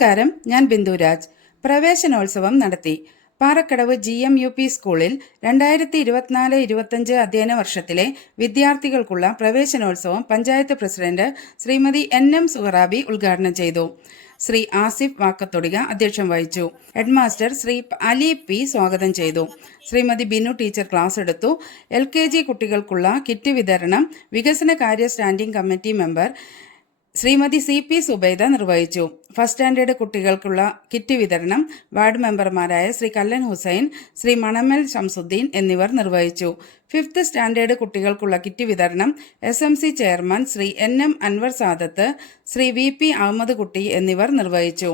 നമസ്കാരം, ഞാൻ ബിന്ദുരാജ്. പ്രവേശനോത്സവം നടത്തി. പാറക്കടവ് GMUP സ്കൂളിൽ 2024-25 അധ്യയന വർഷത്തിലെ വിദ്യാർത്ഥികൾക്കുള്ള പ്രവേശനോത്സവം പഞ്ചായത്ത് പ്രസിഡന്റ് ശ്രീമതി NM സുഹറാബി ഉദ്ഘാടനം ചെയ്തു. ശ്രീ ആസിഫ് വാക്കത്തൊടിക അധ്യക്ഷം വഹിച്ചു. ഹെഡ്മാസ്റ്റർ ശ്രീ അലി P സ്വാഗതം ചെയ്തു. ശ്രീമതി ബിനു ടീച്ചർ ക്ലാസ് എടുത്തു. LKG കുട്ടികൾക്കുള്ള കിറ്റ് വിതരണം വികസനകാര്യ standing committee member Shrimati CP Subaida നിർവഹിച്ചു. ഫസ്റ്റ് സ്റ്റാൻഡേർഡ് കുട്ടികൾക്കുള്ള കിറ്റ് വിതരണം വാർഡ് മെമ്പർമാരായ ശ്രീ കല്ലൻ ഹുസൈൻ, ശ്രീ മണമൽ ഷംസുദ്ദീൻ എന്നിവർ നിർവഹിച്ചു. ഫിഫ്ത്ത് സ്റ്റാൻഡേർഡ് കുട്ടികൾക്കുള്ള കിറ്റ് വിതരണം SMC chairman Shri NM Anwar Sadath, Shri VP Ahammed Kutty എന്നിവർ നിർവഹിച്ചു.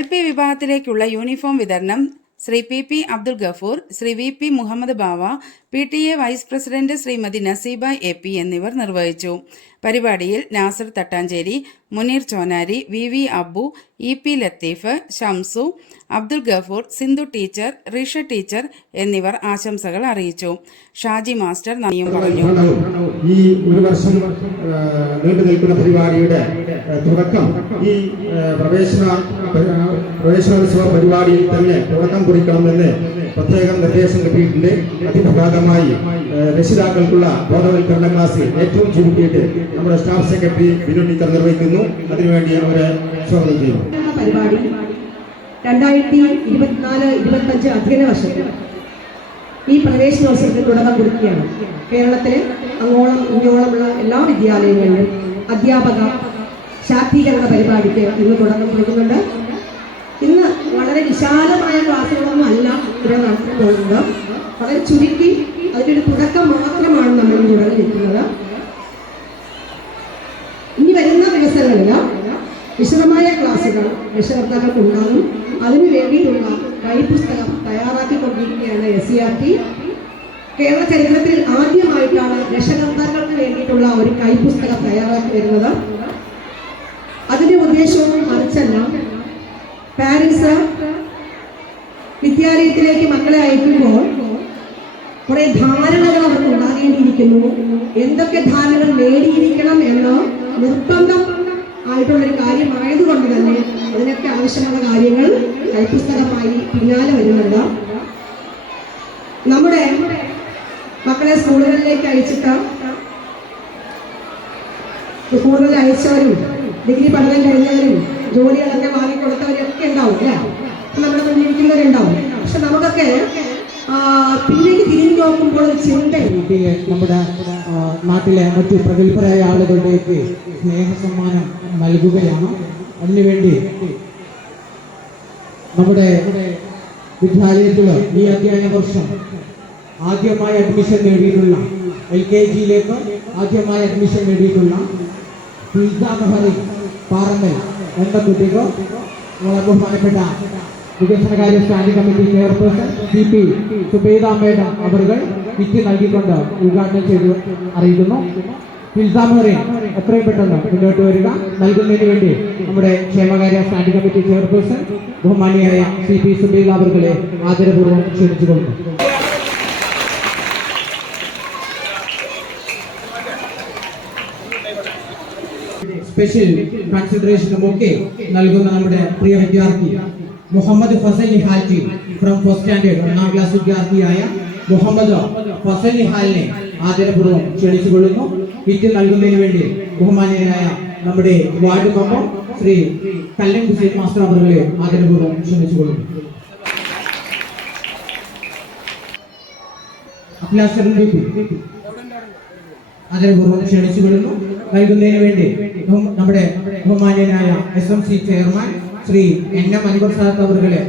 LP വിഭാഗത്തിലേക്കുള്ള യൂണിഫോം വിതരണം Shri PP Abdul Gafoor, Shri VP Muhammed Bava, PTA vice president Shrimati Naseeba AP എന്നിവർ നിർവഹിച്ചു. പരിപാടിയിൽ Nasar Thattancheri, Muneer Chonari, VV Abu, EP Latheef, Shamsu, Abdul Gafoor, Sindhu teacher, Risha teacher എന്നിവർ ആശംസകൾ അറിയിച്ചു. ഷാജി മാസ്റ്റർ നന്ദിയും പറഞ്ഞു. ഈ ഒരു വർഷം നീണ്ടു നിൽക്കുന്ന പരിപാടിയുടെ തുടക്കം ഈ പ്രവേശനോത്സവ പരിപാടിയിൽ തന്നെ തുടക്കം കുറിക്കണമെന്ന് പ്രത്യേകം നിർദ്ദേശം കിട്ടിയിട്ടുണ്ട്. അതിന്റെ ഭാഗമായി രക്ഷിതാക്കൾക്കുള്ള ബോധവൽക്കരണ ക്ലാസ് ഏറ്റവും ചുരുക്കിയിട്ട് നമ്മുടെ സ്റ്റാഫ് സെക്രട്ടറി ബിനു ടീച്ചർ നിർവഹിക്കുന്നു. അതിനുവേണ്ടി അവരെ സ്വാഗതം ചെയ്യുന്നു. പരിപാടി 2024-25 അധ്യയന വർഷത്തിൽ ഈ പ്രവേശനോത്സവത്തിന് തുടക്കം കുറിക്കുകയാണ്. കേരളത്തിലെ അങ്ങോളം ഇങ്ങോളമുള്ള എല്ലാ വിദ്യാലയങ്ങളിലും അധ്യാപക ശാക്തീകരണ പരിപാടിക്ക് ഇന്ന് തുടക്കം കുറിക്കുന്നുണ്ട്. ഇന്ന് വളരെ വിശാലമായ ക്ലാസ്സുകളൊന്നും അല്ല ഇവിടെ നടത്തി പോകുന്നത്. വളരെ ചുരുക്കി അതിൻ്റെ ഒരു തുടക്കം മാത്രമാണ് നമ്മൾ തുടങ്ങിയിരിക്കുന്നത്. ഇനി വരുന്ന ദിവസങ്ങളിൽ വിശദമായ ക്ലാസ്സുകൾ രക്ഷകർത്താക്കൾക്ക് ഉണ്ടാകും. അതിനു വേണ്ടിയിട്ടുള്ള കൈപുസ്തകം തയ്യാറാക്കിക്കൊണ്ടിരിക്കുകയാണ് SCRT. കേരള ചരിത്രത്തിൽ ആദ്യമായിട്ടാണ് രക്ഷകർത്താക്കൾക്ക് വേണ്ടിയിട്ടുള്ള ഒരു കൈപുസ്തകം തയ്യാറാക്കി വരുന്നത്. അതിന്റെ ഉദ്ദേശവും മറിച്ചല്ല, പാരൻസ് വിദ്യാലയത്തിലേക്ക് മക്കളെ അയക്കുമ്പോൾ കുറെ ധാരണകൾ അവർക്ക് ഉണ്ടാകേണ്ടിയിരിക്കുന്നു. എന്തൊക്കെ ധാരണകൾ നേടിയിരിക്കണം എന്ന് നിർബന്ധം ആയിട്ടുള്ളൊരു കാര്യമായതുകൊണ്ട് തന്നെ അതിനൊക്കെ ആവശ്യമുള്ള കാര്യങ്ങൾ കൈപുസ്തകമായി പിന്നാലെ വരുന്നുണ്ട്. നമ്മുടെ മക്കളെ സ്കൂളുകളിലേക്ക് അയച്ചിട്ട് സ്കൂളുകളിൽ അയച്ചവരും ഡിഗ്രി പഠനം കഴിഞ്ഞവരും ജോലികളൊക്കെ വാങ്ങിക്കൊടുത്തവരൊക്കെ ഉണ്ടാവും അല്ലേ? നമ്മുടെ മുന്നിലിരിക്കുന്നവരുണ്ടാവും. പക്ഷെ നമുക്കൊക്കെ പിന്നേക്ക് തിരിഞ്ഞു നോക്കുമ്പോൾ ഒരു ചിന്തയുണ്ട്. നമ്മുടെ നാട്ടിലെ മറ്റു പ്രഗത്ഭരായ ആളുകളുടെയൊക്കെ സ്നേഹസമ്മാനം നൽകുകയാണ്. അതിനുവേണ്ടി നമ്മുടെ വിദ്യാലയത്തിൽ ഈ അധ്യയന വർഷം ആദ്യമായി അഡ്മിഷൻ നേടിയിട്ടുള്ള LKGയിലേക്ക് ആദ്യമായി അഡ്മിഷൻ നേടിയിട്ടുള്ള ഫിൽസാമഹറി പാറമ്മൽ എന്ന കുട്ടിക്ക് വളരെ ബഹുമാനപ്പെട്ട വികസനകാര്യ standing committee chairperson CP Subaida madam അവർ കിറ്റ് നൽകിക്കൊണ്ട് ഉദ്ഘാടനം ചെയ്ത് അറിയിക്കുന്നു. ഫിൽസാമഹറി എത്രയും പെട്ടെന്ന് മുന്നോട്ട് വരിക. നൽകുന്നതിന് വേണ്ടി നമ്മുടെ ക്ഷേമകാര്യ സ്റ്റാൻഡിംഗ് കമ്മിറ്റി ചെയർപേഴ്സൺ ബഹുമാനിയായ CP സുബൈദ അവർകളെ ആദരപൂർവ്വം ക്ഷണിച്ചുകൊള്ളുന്നു. സ്പെഷ്യൽ കൺസിഡറേഷനും ഒക്കെ നൽകുന്ന നമ്മുടെ പ്രിയ വിദ്യാർത്ഥി Muhammed Fazal Nihalji from first standard 1ാം ക്ലാസ് വിദ്യാർത്ഥിയായ മുഹമ്മദ് ഫസൽ നിഹാലിനെ ആദരപൂർവ്വം ക്ഷണിച്ചുകൊള്ളുന്നു. കിറ്റ് നൽകുന്നതിന് വേണ്ടി ബഹുമാന്യനായ നമ്മുടെ ward member Shri Kallan Hussain master അവരെ ആദരപൂർവ്വം ക്ഷണിച്ചുകൊള്ളുന്നു. ആദരപൂർവ്വം ക്ഷണിച്ചുകൊള്ളുന്നു. നൽകുന്നതിന് വേണ്ടി നമ്മുടെ ബഹുമാന്യനായ SMC chairman Shri NM Anwar Sadath അവരെ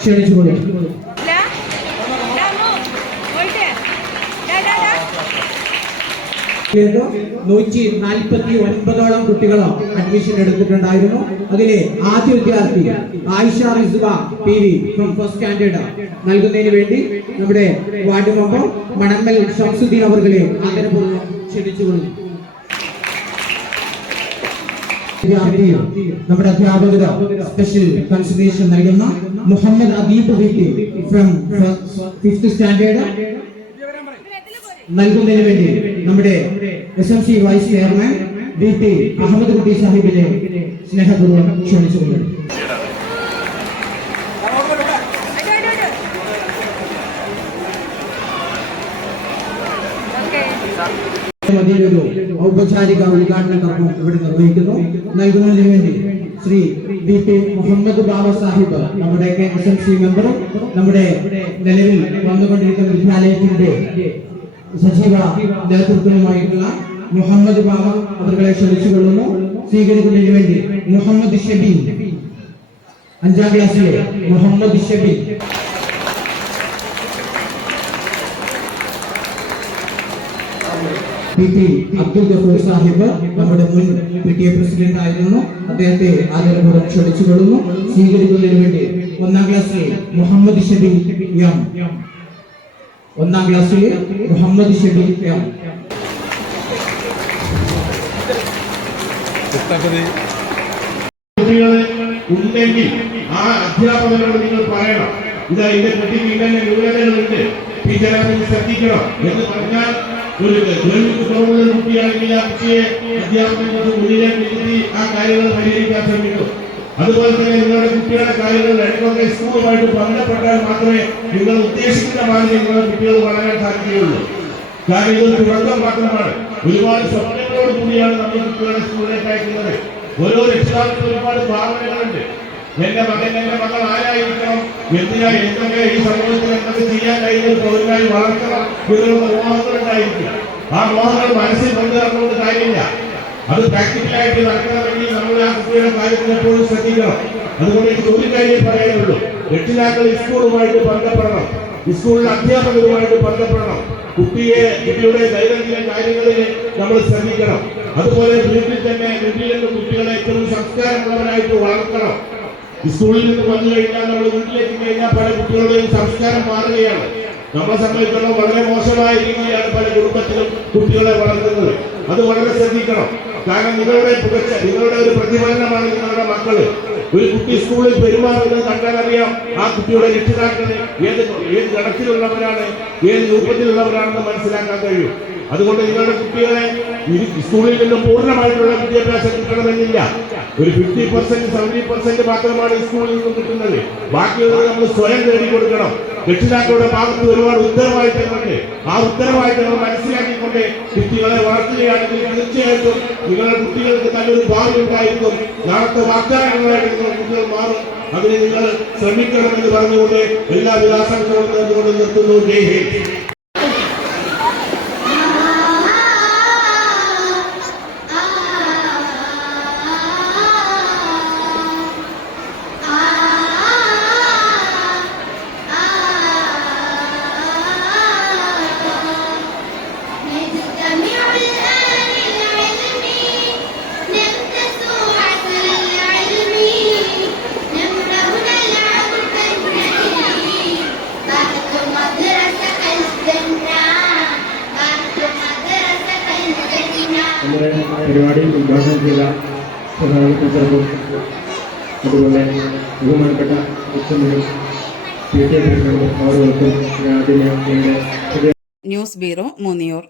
ക്ഷണിച്ചുകൊള്ളുന്നു. 149 കുട്ടികളോ അഡ്മിഷൻ എടുത്തിട്ടുണ്ടായിരുന്നു. അതിലെ ആദ്യ വിദ്യാർത്ഥി Ayisha Rizwa PV from first standard നൽകുന്നതിന് വേണ്ടി നമ്മുടെ വാർഡ് മെമ്പർ മണമൽ ഷംസുദ്ദീൻ അവരെ ആദരപൂർവ്വം ക്ഷണിച്ചുകൊള്ളുന്നു. നമ്മുടെ അധ്യാപകർ സ്പെഷ്യൽ കൺസിഡറേഷൻ നൽകുന്ന Muhammad Adeeb VP from 5th standard നൽകുന്നതിന് വേണ്ടി നമ്മുടെ SMC vice chairman VP Ahammed Kutty സാഹിബിനെ സ്നേഹപൂർവ്വം ക്ഷണിച്ചുകൊള്ളുന്നു. മതിയൊരു ഔപചാരിക ഉദ്ഘാടന കർമ്മം ഇവിടെ നിർവഹിക്കുന്നു. നൽകുന്നതിന് വേണ്ടി ശ്രീ VP മുഹമ്മദ് ബാബ സാഹിബ്, നമ്മുടെ SMC മെമ്പറും നമ്മുടെ നിലവിൽ വന്നുകൊണ്ടിരിക്കുന്ന വിദ്യാലയത്തിന്റെ സജീവ നേതൃത്വവുമായിട്ടുള്ള മുഹമ്മദ് ബാബ അവരെ ക്ഷണിച്ചുകൊള്ളുന്നു. സ്വീകരിക്കുന്നതിന് വേണ്ടി മുഹമ്മദ് ഷബീൻ, 5ാം ക്ലാസ്സിലെ മുഹമ്മദ് ഷബീൻ. PP അബ്ദുൽ ഗഫൂർ സാഹിബ് നമ്മുടെ മുൻ PTA പ്രസിഡന്റ് ആയിരുന്നു. അദ്ദേഹത്തെ ആദരപൂർവ്വം ക്ഷണിച്ചുകൊള്ളുന്നു. സ്വീകരിക്കുന്നതിന് വേണ്ടി 1ാം ക്ലാസ്സിലെ മുഹമ്മദ് ഷബീൻ എം. 1ാം ക്ലാസ്സിലെ മുഹമ്മദ് ഷബീൻ എം. കുട്ടികളെ ഉണ്ടെങ്കിൽ ആ അധ്യാപകരോട് നിങ്ങൾ പറയണം, ഇതാ എന്റെ കുട്ടിക്ക് ഇങ്ങനെ ന്യൂനതകളുണ്ട്, ടീച്ചറെ ശ്രദ്ധിക്കണം എന്ന് പറഞ്ഞാൽ ഒരു കേൾവിക്ക് കുറവുള്ള കുട്ടിയാണെങ്കിൽ ആ കുട്ടിയെ അധ്യാപകർക്ക് മുന്നിലേക്ക് ഇരുത്തി ആ കാര്യങ്ങൾ പരിഹരിക്കാൻ ശ്രമിക്കും. അതുപോലെ തന്നെ നിങ്ങളുടെ കുട്ടികളുടെ കാര്യങ്ങൾ ഇടയ്ക്കൊക്കെ സ്കൂളുമായിട്ട് ബന്ധപ്പെട്ടാൽ മാത്രമേ നിങ്ങൾ ഉദ്ദേശിക്കുന്ന മാതിരി നിങ്ങളുടെ കുട്ടികൾ വളരാൻ സാധിക്കുകയുള്ളൂ. കാരണം ഇതൊരു തുടക്കം മാത്രമാണ്. ഒരുപാട് സ്വപ്നങ്ങളോട് കൂടിയാണ് നമ്മൾ കുട്ടികളെ സ്കൂളിലേക്ക് അയക്കുന്നത്. ഓരോ രക്ഷിതാക്കൾക്കും ഒരുപാട് ഭാവനകളുണ്ട്. എന്റെ മകൾ ആരായിരിക്കണം, എന്തിനായി എന്തൊക്കെ ഈ സമൂഹത്തിൽ എന്തൊക്കെ ചെയ്യാൻ കഴിയുന്ന പൗരനായി വളർത്തണം എന്നുള്ള മോഹങ്ങളുണ്ടായിരിക്കും. ആ മോഹങ്ങൾ മനസ്സിൽ കൊണ്ടുവരുന്നത് കാര്യമില്ല. അത് പ്രാക്ടിക്കലായിട്ട് നടക്കണമെങ്കിൽ നമ്മൾ ആ കുട്ടിയുടെ കാര്യത്തിൽ എപ്പോഴും ശ്രദ്ധിക്കണം. അതുകൊണ്ട് എനിക്ക് ഒരു കാര്യം പറയാനുള്ളൂ, രക്ഷിതാക്കൾ സ്കൂളുമായിട്ട് ബന്ധപ്പെടണം, സ്കൂളിലെ അധ്യാപകരുമായിട്ട് ബന്ധപ്പെടണം. കുട്ടിയുടെ ദൈനംദിന കാര്യങ്ങളിൽ നമ്മൾ ശ്രദ്ധിക്കണം. അതുപോലെ വീട്ടിൽ നിന്ന് കുട്ടികളെ ഏറ്റവും സംസ്കാരമുള്ളവരായിട്ട് വളർത്തണം. സ്കൂളിൽ നിന്ന് വന്നു കഴിഞ്ഞാൽ നമ്മൾ വീട്ടിലേക്ക് കഴിഞ്ഞാൽ പല കുട്ടികളുടെയും സംസ്കാരം മാറുകയാണ്. നമ്മളെ സംബന്ധിച്ചിടത്തോളം വളരെ മോശമായ രീതിയിലാണ് പല കുടുംബത്തിലും കുട്ടികളെ വളർത്തുന്നത്. അത് വളരെ ശ്രദ്ധിക്കണം. കാരണം നിങ്ങളുടെ ഒരു പ്രതിഫലനമാണ് നിങ്ങളുടെ മക്കള്. ഒരു കുട്ടി സ്കൂളിൽ പെരുമാറുന്നത് കണ്ടാൽ അറിയാം ആ കുട്ടിയുടെ രക്ഷിതാക്കളെ ഏത് ഗണത്തിലുള്ളവരാണ്, ഏത് രൂപത്തിലുള്ളവരാണെന്ന് മനസ്സിലാക്കാൻ കഴിയും. അതുകൊണ്ട് നിങ്ങളുടെ കുട്ടികളെ സ്കൂളിൽ നിന്ന് പൂർണ്ണമായിട്ടുള്ള വിദ്യാഭ്യാസം കിട്ടണമെന്നില്ല. ഒരു 50%, 70% മാത്രമാണ് സ്കൂളിൽ നിന്ന് കിട്ടുന്നത്. ബാക്കിയുള്ളത് നമ്മൾ സ്വയം നേടിക്കൊടുക്കണം. രക്ഷിതാക്കളുടെ ഭാഗത്ത് ഒരുപാട് ഉത്തരവാദിത്തങ്ങളുണ്ട്. ആ ഉത്തരവാദിത്തങ്ങൾ മനസ്സിലാക്കിക്കൊണ്ട് കുട്ടികളെ വളർത്തുകയാണെങ്കിൽ തീർച്ചയായിട്ടും നിങ്ങളുടെ കുട്ടികൾക്ക് നല്ലൊരു ഭാവി ഉണ്ടായിരിക്കും. നാളത്തെ വാഗ്ദാനങ്ങളായിട്ട് നിങ്ങളുടെ കുട്ടികൾ മാറും. അതിന് നിങ്ങൾ ശ്രമിക്കണമെന്ന് പറഞ്ഞുകൊണ്ട് എല്ലാ വിലാസങ്ങളും നേർന്നുകൊണ്ട് നിർത്തുന്നു. ജയ് ഹിന്ദ്. നമ്മുടെ പരിപാടി ഉദ്ഘാടനം ചെയ്ത ടീച്ചർക്കും അതുപോലെ ബഹുമാനപ്പെട്ട ഉച്ചമുതൽ PTA പ്രസിഡന്റ് അവർക്കും ആദ്യമേ ന്യൂസ് ബ്യൂറോ മൂന്നിയൂർ.